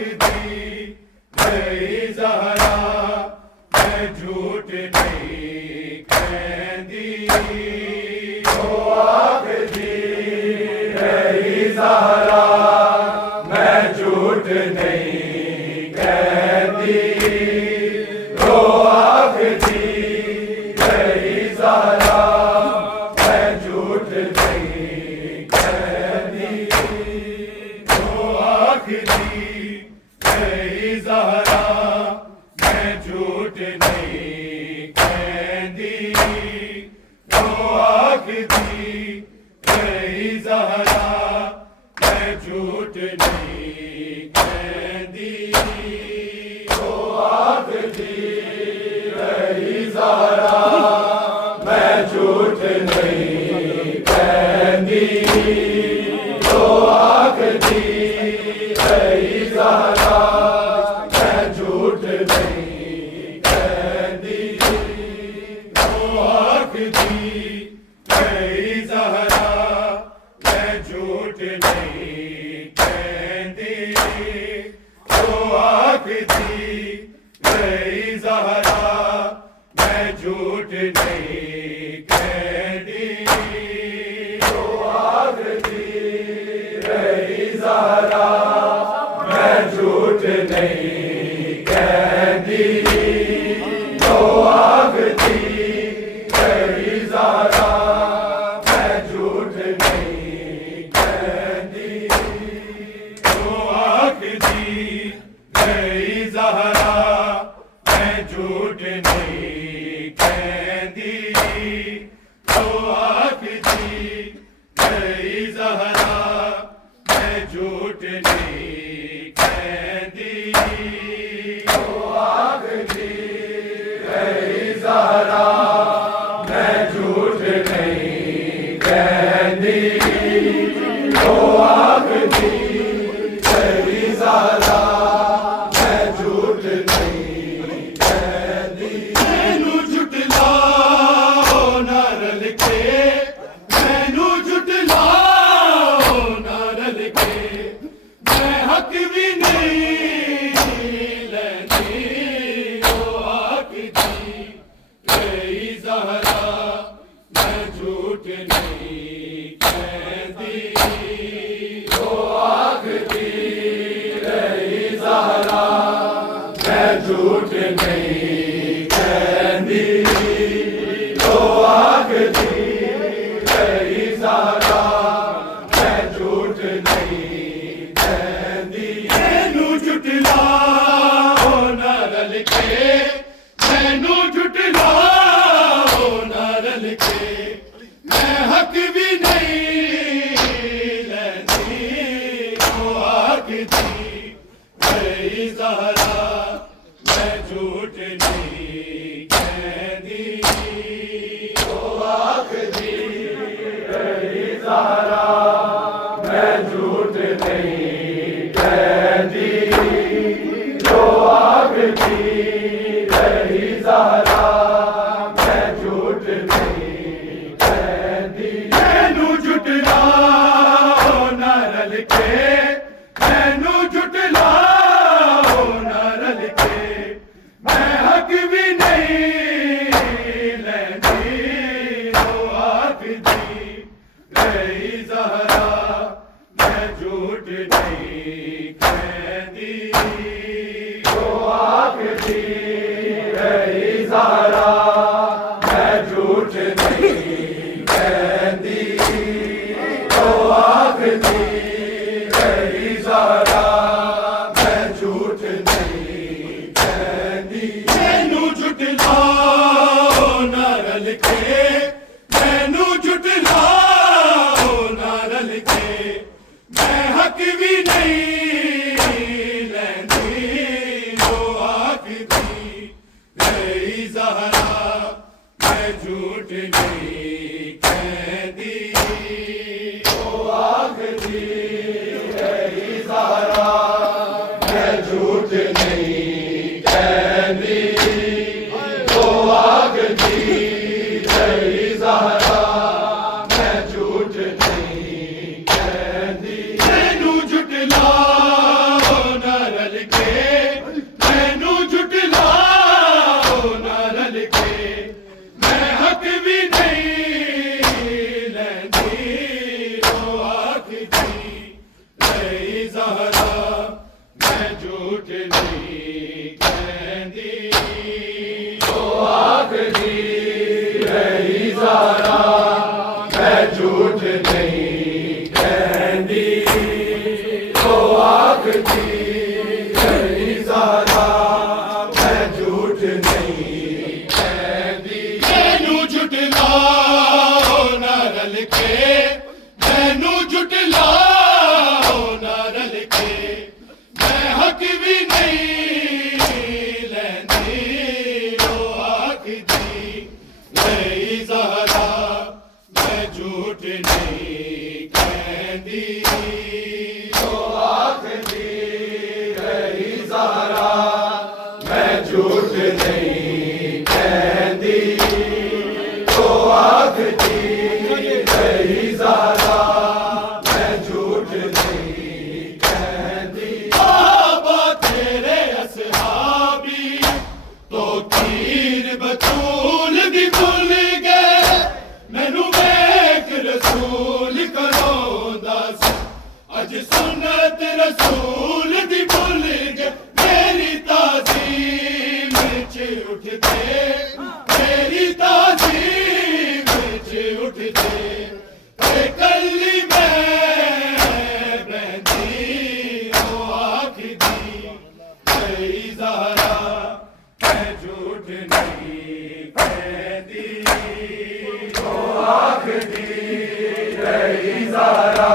आखदी नहीं ज़हरा मैं झूठ नहीं कहंदी ओ आखदी नहीं ज़हरा मैं झूठ नहीं कहंदी ओ आखदी नहीं ज़हरा मैं झूठ नहीं कहंदी ओ आखदी नहीं ज़हरा मैं झूठ नहीं कहंदी ओ आखदी नहीं ज़हरा मैं झूठ नहीं कहंदी ओ आखदी नहीं ज़हरा मैं झूठ नहीं कहंदी ओ आखदी नहीं ज़हरा मैं झूठ नहीं कहंदी ओ आखदी नहीं ज़हरा मैं झूठ नहीं कहंदी ओ आखदी नहीं ज़हरा मैं झूठ नहीं कहंदी ओ आखदी नहीं ज़हरा मैं झूठ नहीं कहंदी ओ आखदी नहीं ज़हरा मैं झूठ नहीं कहंदी ओ आखदी नहीं ज़हरा मैं झूठ नहीं कहंदी ओ आखदी नहीं ज़हरा मैं झूठ नहीं कहंदी ओ आखदी नहीं ज़हरा मैं झूठ नहीं कहंदी ओ आखदी नहीं ज़हरा मैं झूठ नहीं कहंदी मैनू झुठलाओ ना रल के मैनू झुठलाओ ना रल के मैं हक भी नहीं लैंदी ओ आखदी नहीं ज़हरा मैं झूठ नहीं कहंदी ओ आखदी नहीं ज़हरा मैं झूठ नहीं कहंदी ओ आखदी नहीं ज़हरा मैं झूठ नहीं कहंदी मैनू झुठलाओ ना रल के मैनू झुठलाओ ना रल के मैं हक भी नहीं लैंदी ओ आखदी नहीं ज़हरा मैं झूठ नहीं कहंदी ओ आखदी नहीं ज़हरा मैं झूठ नहीं कहंदी ओ आखदी नहीं ज़हरा मैं झूठ नहीं कहंदी मैनू झुठलाओ ना रल के मैनू झुठलाओ ना रल के मैं हक भी नहीं लैंदी ओ आखदी नहीं ज़हरा मैं झूठ नहीं कहंदी ओ आखदी नहीं ज़हरा मैं झूठ नहीं कहंदी ओ आखदी नहीं ज़हरा मैं झूठ नहीं कहंदी मैनू झुठलाओ ना रल के मैनू झुठलाओ ना रल के मैं हक भी नहीं लैंदी ओ आखदी नहीं ज़हरा मैं झूठ नहीं कहंदी ओ आखदी नहीं ज़हरा मैं झूठ नहीं कहंदी ओ आखदी नहीं ज़हरा मैं झूठ नहीं कहंदी मैनू झुठलाओ ना रल झूठ नहीं कहती, तो आखदी रही ज़हरा, मैं झूठ नहीं कहती, तो आखदी रही ज़हरा, मैं झूठ नहीं कहती। मैनू झुठलाओ ना रल के, मैनू झुठलाओ ना रल के, मैं हक भी नहीं लैंदी, ओ आखदी रही ज़हरा, मैं झूठ नहीं कहती, तो आखदी रही ज़हरा, मैं झूठ नहीं कहती, तो आखदी रही ज़हरा, मैं झूठ नहीं कहती। बाबा तेरे असहाबी तो तीर बतूल दी भुल गए, मैनू वेख रसूल करो दस, अज सुन्नत रसूल दी भुल गए, मेरी ताज़ीम च उठदे, मेरी ताज़ीम च उठदे, ते कल्ली मैं बहती, ओ आखदी रही ज़हरा, मैं झूठ नहीं कहती, तो आखदी रही ज़हरा,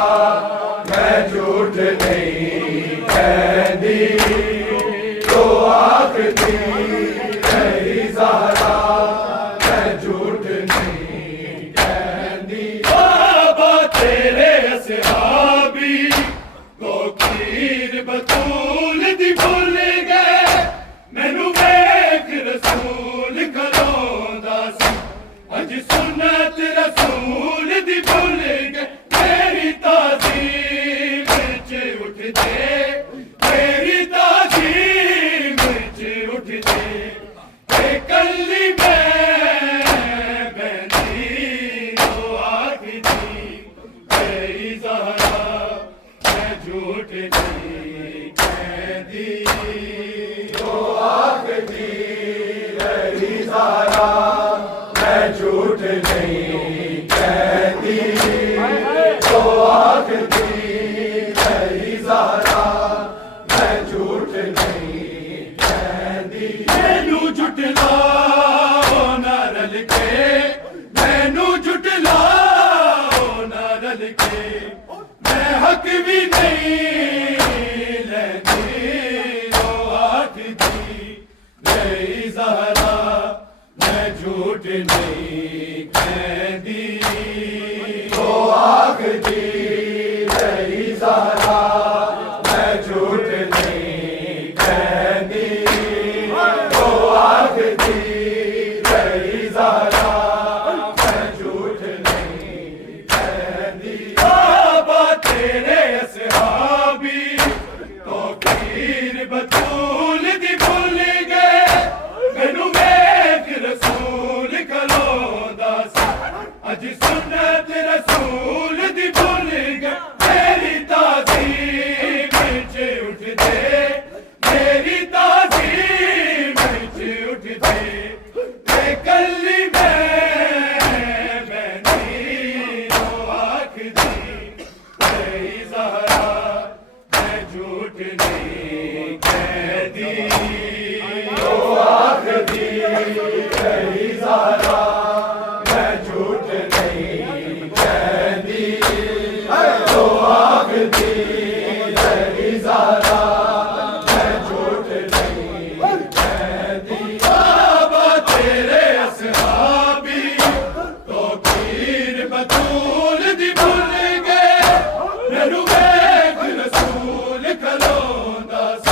मैं झूठ नहीं कहती, तो आखदी रही ज़हरा, मैं झूठ नहीं कहती। बाबा तेरे असहाबी को खीर बतूल दी भुल गए, मैनू वेख रसूल करो दस, अज सुन्नत रसूल दी भुल गए, मेरी ताज़ीम च उठदे, मेरी ताज़ीम च उठदे, ते कल्ली मैं बहती, तो आखदी रही ज़हरा, मैं झूठ नहीं कहती, तो आखदी रही ज़हरा, मैं झूठ नहीं कहती, तो आखदी रही ज़हरा, मैं झूठ नहीं कहती। मैनू झुठलाओ ना रल के, मैनू झुठलाओ ना रल के, मैं हक भी नहीं लैंदी, ओ आखदी रही ज़हरा, मैं झूठ नहीं कहती, तो आखदी रही ज़हरा, मैं झूठ नहीं कहती, तो आखदी रही ज़हरा, मैं झूठ नहीं कहती। बाबा तेरे असहाबी तो खीर बतूल दी भुल गए, मैनू वेख रसूल करो दस, अज सुन्नत रसूल दी भुल गए, मेरी ताज़ीम च उठदे, मेरी ताज़ीम च उठदे, ते कल्ली मैं बहती, तो आखदी रही ज़हरा, मैं झूठ नहीं कहती, तो आखदी रही ज़हरा, मैं झूठ नहीं कहती, तो आखदी रही ज़हरा, मैं झूठ नहीं कहती। बाबा तेरे असहाबी तो खीर बतूल दी भुल गए, मैनू वेख रसूल करो दस,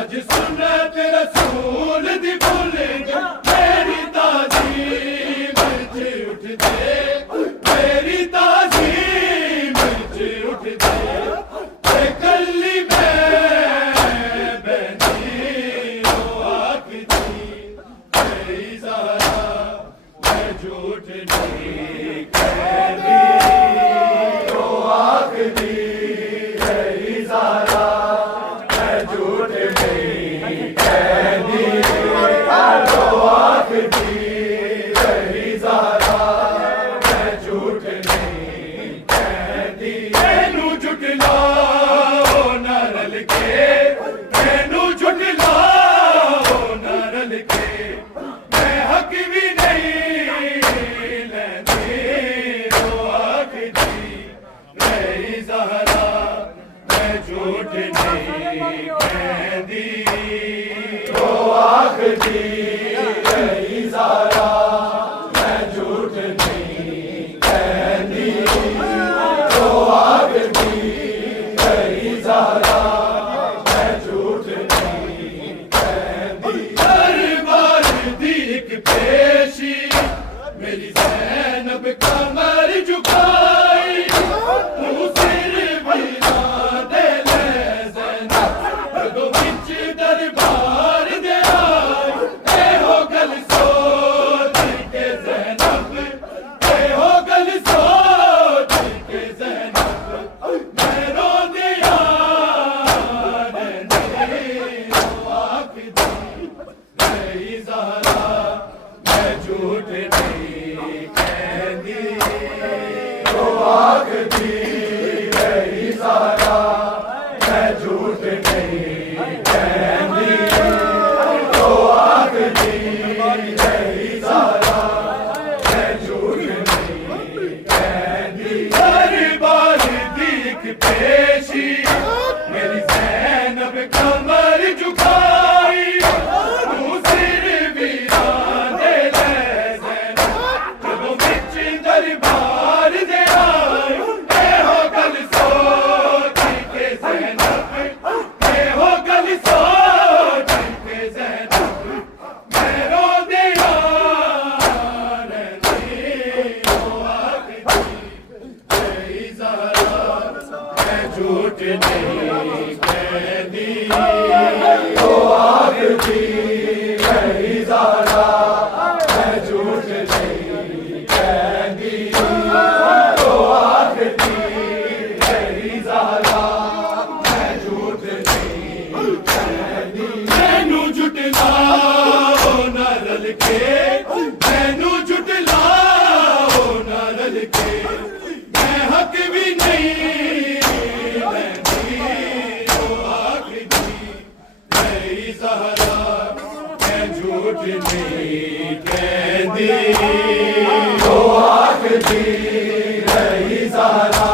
अज सुन्नत रसूल दी भुल गए, मेरी ताज़ीम च उठदे, मेरी ताज़ीम च उठदे, ते कल्ली मैं बहती, ओ आखदी रही ज़हरा, मैं झूठ नहीं कहती, तो आखदी रही ज़हरा, मैं झूठ नहीं कहंदी ओ आखदी रही ज़हरा मैं झूठ नहीं कहंदी ओ आखदी रही ज़हरा मैं झूठ नहीं कहंदी दरबार दी एक पेशी मेरी ज़ैनब कमर झुकाई तू सिर भी ना दे ले ज़ैनब जदों विच दरबार दे आई ए हो गल सोच के ज़ैनब ए हो गल सोच के ज़ैनब मैं रोंदिया रही आखदी रही ज़हरा मैं झूठ नहीं कहंदी ओ आखदी रही ज़हरा मैं झूठ नहीं कहंदी ओ आखदी रही ज़हरा मैं झूठ नहीं कहंदी दरबार दी एक पेशी मेरी ज़ैनब कमर झुकाई तू सिर भी ना दे ले ज़ैनब जदों विच दरबार दे आई ए हो गल सोच के ज़ैनब ए हो गल सोच के ज़ैनब मैं रोंदिया रही ओ आखदी रही ज़हरा मैं झूठ नहीं कहंदी ओ आखदी रही ज़हरा मैं झूठ नहीं कहंदी ओ आखदी रही ज़हरा मैं झूठ नहीं कहंदी मैनू झुटलाओ ना रल के मैनू झुटलाओ ना रल के मैं हक भी नहीं लैंदी ओ आखदी रही ज़हरा मैं झूठ नहीं कहंदी ओ आखदी रही ज़हरा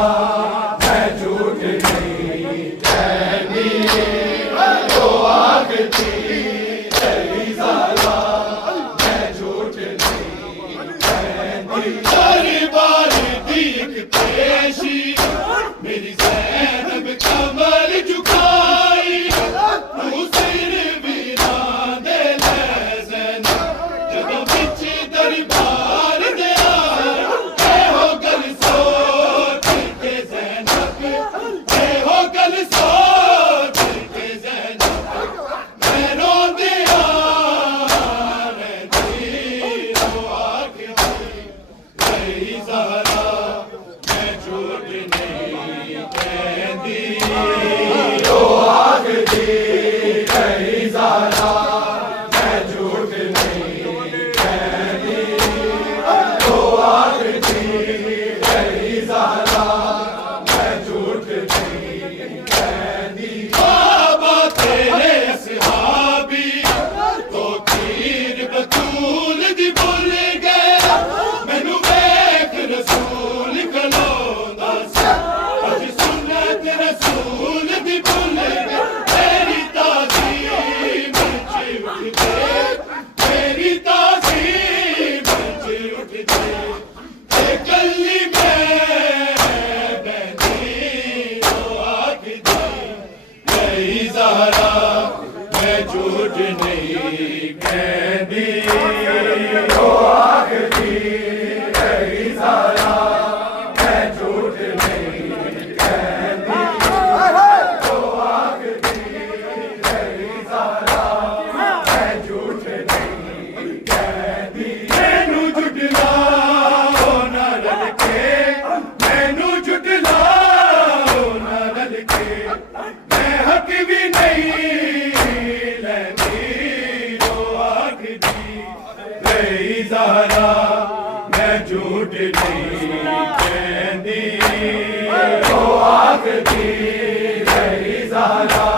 मैं झूठ नहीं कहंदी ओ आखदी रही ज़हरा मैं झूठ नहीं कहंदी दरबार दी एक पेशी मेरी ज़ैनब कमर झुकाई तू सिर भी ना दे ले ज़ैनब जदों विच दरबार दे आई ए हो गल सोच के ज़ैनब ए हो गल सोच के ज़ैनब मैं रोंदिया रही ओ आखदी रही ज़हरा मैं झूठ नहीं कहंदी ओ आखदी रही ज़हरा मैं झूठ नहीं कहंदी ओ आखदी रही ज़हरा मैं झूठ नहीं कहंदी बाबा तेरे असहाबी तो खीर बतूल दी भुल गए मैनू वेख रसूल कलोंदा सी अज सुन्नत रसूल दी भुल गए तेरी ताज़ीम विच उठदे तेरी ताज़ीम विच उठदे ए गल्ली मैं बहनी ओ आखदी रही ज़हरा मैं झूठ नहीं कहंदी ओ आखदी रही ज़हरा मैं झूठ नहीं कहंदी ओ आखदी रही ज़हरा मैं झूठ नहीं कहंदी मैनू झुटलाओ ना रल के मैनू झुटलाओ ना रल के मैं हक भी नहीं लैंदी ओ आखदी रही ज़हरा मैं झूठ नहीं कहंदी ओ आखदी रही ज़हरा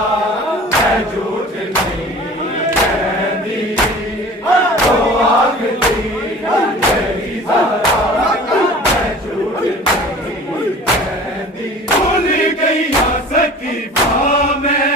मैं झूठ नहीं कहंदी ओ आखदी रही ज़हरा मैं झूठ नहीं कहंदी भूल गई सकीफ़ा मैं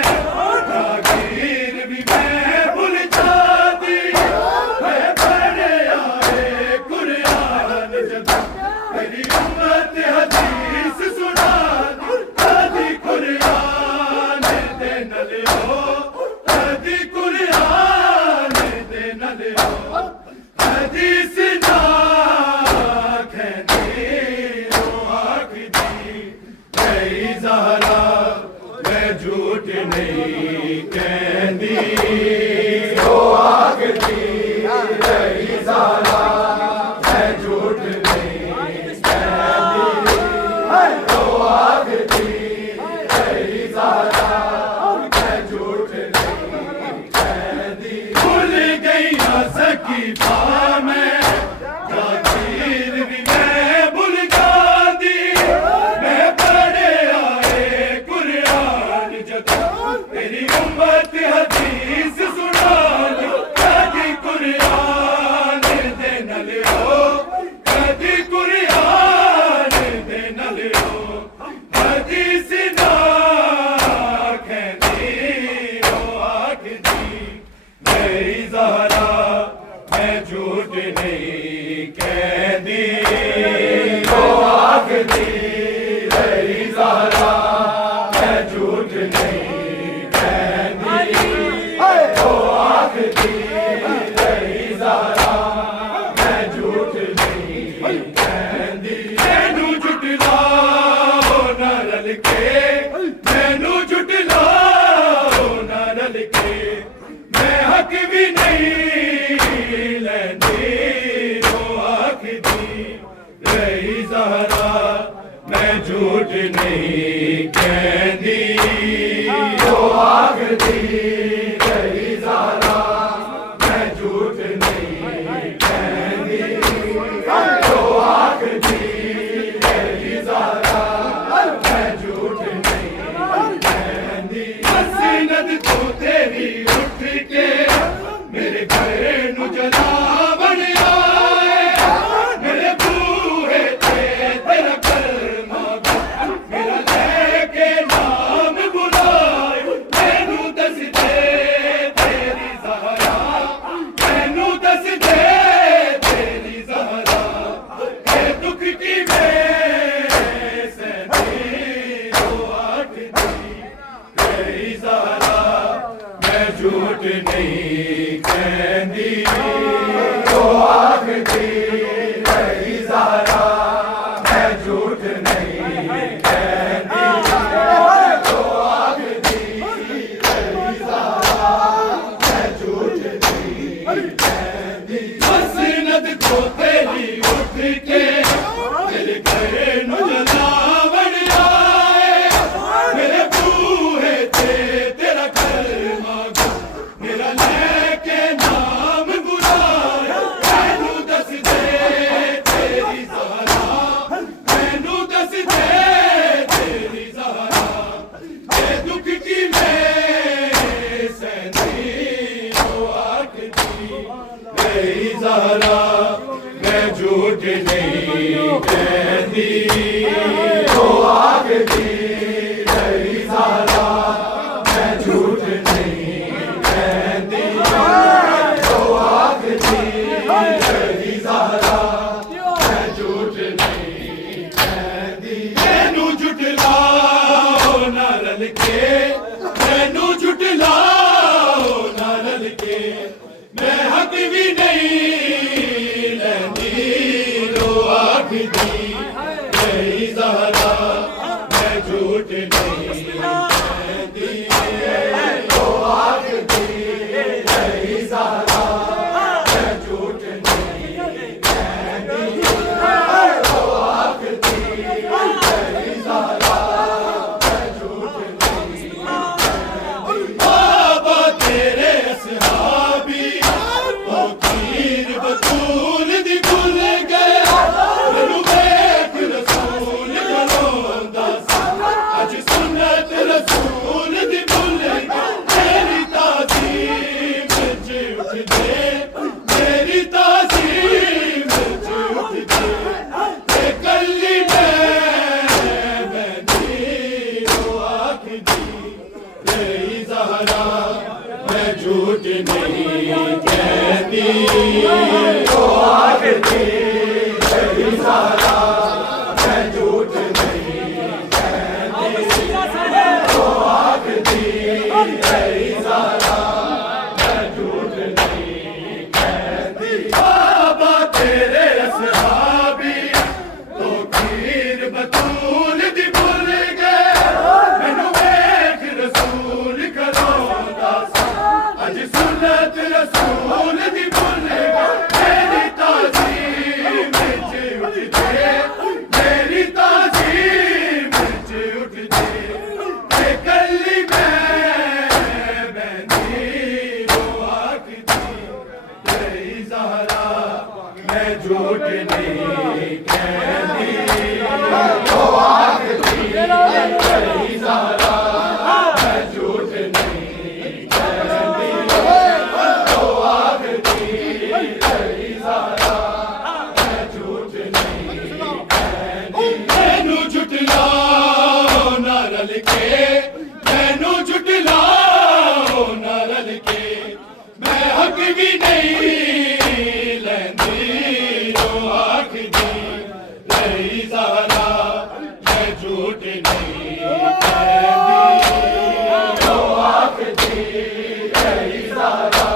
ओ आखदी रही ज़हरा मैं झूठ नहीं कहती ओ आखदी रही ज़हरा मैं झूठ नहीं कहती भूल गई ना सकी मैं जातीर भी मैं भूल जाती मैं पढ़े आए कुरान जद तेरी उम्मत हदीस सुनानी कदी कुरान दे न लियो कदी कुरान दे न लियो हदीस ना कहती ओ आखदी मेरी ज़हरा मैं झूठ नहीं कहती ओ आखदी मेरी ज़हरा मैं झूठ नहीं कहती ओ आखदी मेरी ज़हरा मैं झूठ नहीं कहती मैनू झुठलाओ ना रल के मैनू झुठलाओ ना रल के मैं हक भी नहीं लेंदी ओ आखदी रही ज़हरा मैं झूठ नहीं कहती ओ आखदी रही ज़हरा मैं झूठ नहीं कहती ओ आखदी रही ज़हरा मैं झूठ नहीं कहती हसीनत तो तेरी उठ के मेरे घर नू जला बन आए मेरे बूहे ते तेरा कलमा मेरा लेके नाम बुलाए मैनू दस दे तेरी ज़हरा मैनू दस दे तेरी ज़हरा ये दुख की मैं सहती ओ आखदी तेरी ज़हरा मैं झूठ नहीं कहती ओ आखदी रही ज़हरा मैं झूठ नहीं कहती ओ आखदी रही ज़हरा मैं झूठ नहीं कहती हसीनत को तेरी उठ के मेरे घर नू जलावन आए मेरे बूहे ते तेरा कलमा मेरा लेके नाम बुलाए मैनू दस दे तेरी ज़हरा मैनू दस दे तेरी ज़हरा ये दुख की मैं सहती ओ आखदी मेरी ज़हरा मैं झूठ नहीं कहती ओ आखदी मेरी ज़हरा मैं झूठ नहीं कहती ओ आखदी मेरी ज़हरा मैं झूठ नहीं कहती मैनू झुठलाओ ना रल के मैनू झुठलाओ ना रल के मैं हक भी नहीं लेंदी ओ आखदी मेरी ज़हरा मैं झूठ नहीं कहती ओ आखदी मेरी ज़हरा मैं झूठ नहीं कहती ओ आखदी मेरी ज़हरा मैं झूठ नहीं कहती बाबा तेरे असहाबी ओ खीर बतूल दी भुल गए मैनू वेख रसूल गलोंदा सी अज सुन्नत रसूल दी भुल गए तेरी ताज़ीम च उठ दे मेरी ताज़ीम च उठ दे ते कल्ली मैं ओ आखदी तेरी ज़हरा मैं झूठ नहीं कहती ओ आखदी तेरी ज़हरा मैं झूठ नहीं कहती ओ आखदी तेरी ज़हरा मैं झूठ नहीं कहती बाबा तेरे असहाबी तो खीर बतूल दी भुल गए मैनू वेख रसूल कलोंदा सी कहती वो आखदी तेरी ज़हरा मैं झूठ नहीं कहती वो आखदी तेरी ज़हरा मैं झूठ नहीं कहती वो आखदी तेरी ज़हरा मैं झूठ नहीं कहती मैनू झुठलाओ ना रल के मैनू झुठलाओ ना रल के मैं हक भी नहीं लैंदी ओ आखदी तेरी ज़हरा मैं झूठ नहीं कहती ओ आखदी तेरी ज़हरा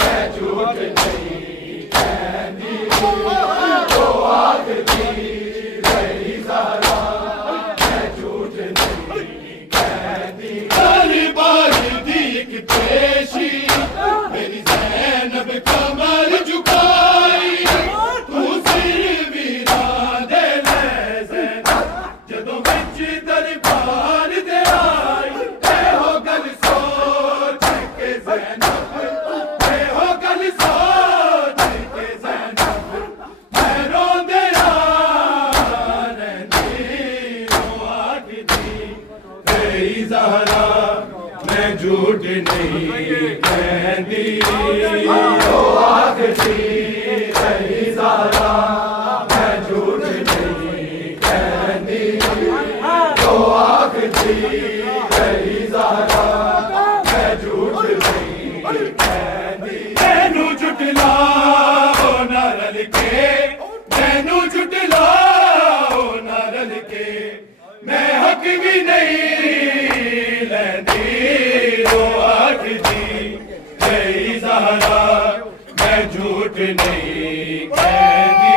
मैं झूठ नहीं कहती ओ आखदी तेरी ज़हरा मैं झूठ नहीं कहती हर बार दी एक पेशी मेरी ज़ैनब कमर झुकाई तू सिर वीरा दे ले ज़ैनब जदों विच दरबार दे आई ए हो गल सोच के ज़ैनब ए हो गल सोच के ज़ैनब मैं रोंदे रैंदी ओ आखदी तेरी ज़हरा मैं झूठ नहीं कहती ओ आखदी तेरी ज़हरा मैं झूठ नहीं कहती ओ आखदी तेरी ज़हरा मैं झूठ नहीं कहती मैनू झुठलाओ ना रल के मैनू झुठलाओ ना रल के मैं हक भी नहीं लैंदी ओ आखदी तेरी ज़हरा मैं झूठ नहीं कहती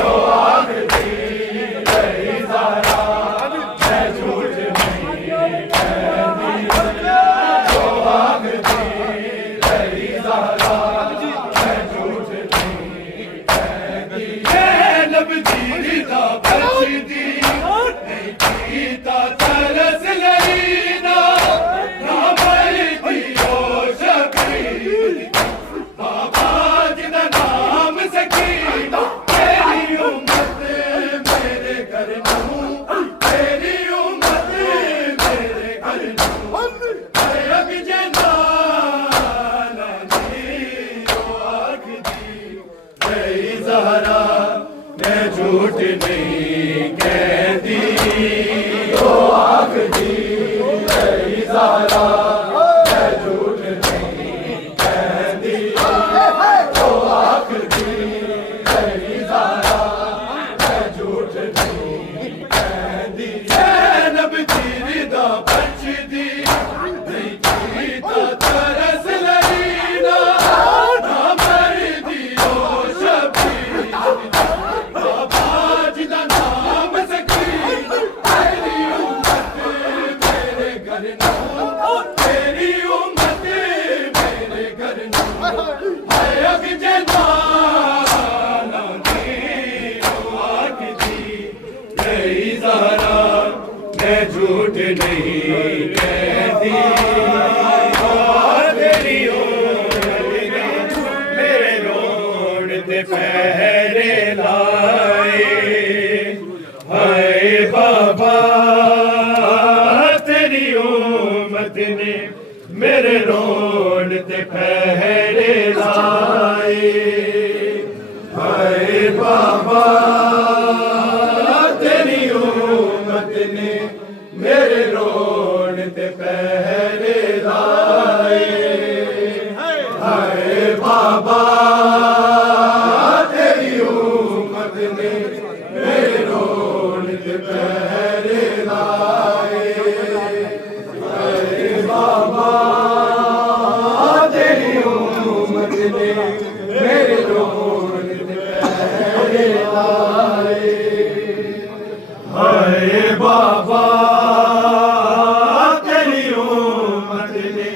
ओ आखदी तेरी ज़हरा मैं झूठ नहीं कहती ओ आखदी तेरी ज़हरा मैं झूठ नहीं कहती ज़ैनब जी दा बचदी नहीं कीता तरस लईना ना मरदी ओ शबीर बाबा जी दा नाम सकीना तेरी उम्मत मेरे घर नूं तेरी उम्मत मेरे घर नूं हर अग जना लैंदी ओ आखदी तेरी ज़हरा मैं झूठ नहीं कहती ओ आखदी तेरी ज़हरा मैं झूठ नहीं कहती ओ आखदी तेरी ज़हरा मैं झूठ नहीं कहती ज़ैनब जी दा बचदी नहीं कीता तरस लईना ना मरदी ओ शबीर बाबा जी दा नाम सकीना तेरी उम्मत मेरे घर नूं तेरी उम्मत मेरे घर नूं हाय अग जना लांदी ओ आखदी तेरी ज़हरा मैं झूठ नहीं कहती ओ तेरी उम्मत मेरे रोड ते पहरे लाए हाय बाबा तेरी उम्मत ने मेरे रोड ते पहरे लाए हाय बाबा तेरी उम्मत ने मेरे रोड ते पहरे लाए हाय बाबा तेरी उम्मत ने मेरे रोड ते पहरे लाए हाय बाबा तेरी उम्मत ने मेरे रोड ते पहरे लाए हाय बाबा तेरी उम्मत ने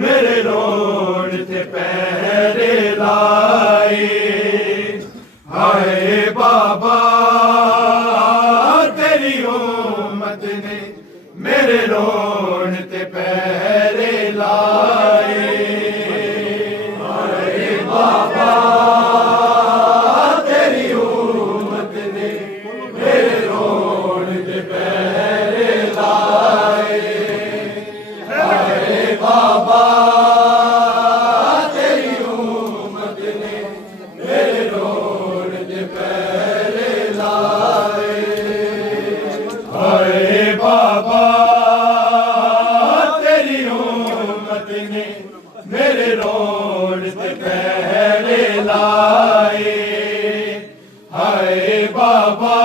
मेरे रोड ते पहरे लाए हाय बाबा तेरी उम्मत ने मेरे रोड ते पहरे लाए लाए। हाय बाबा तेरी उम्मत ने मेरे रोण ते पहरे लाए। हाय बाबा तेरी उम्मत ने मेरे रोण ते पहरे लाए। हाय बाबा तेरी उम्मत ने मेरे रोण ते पहरे लाए। हाय बाबा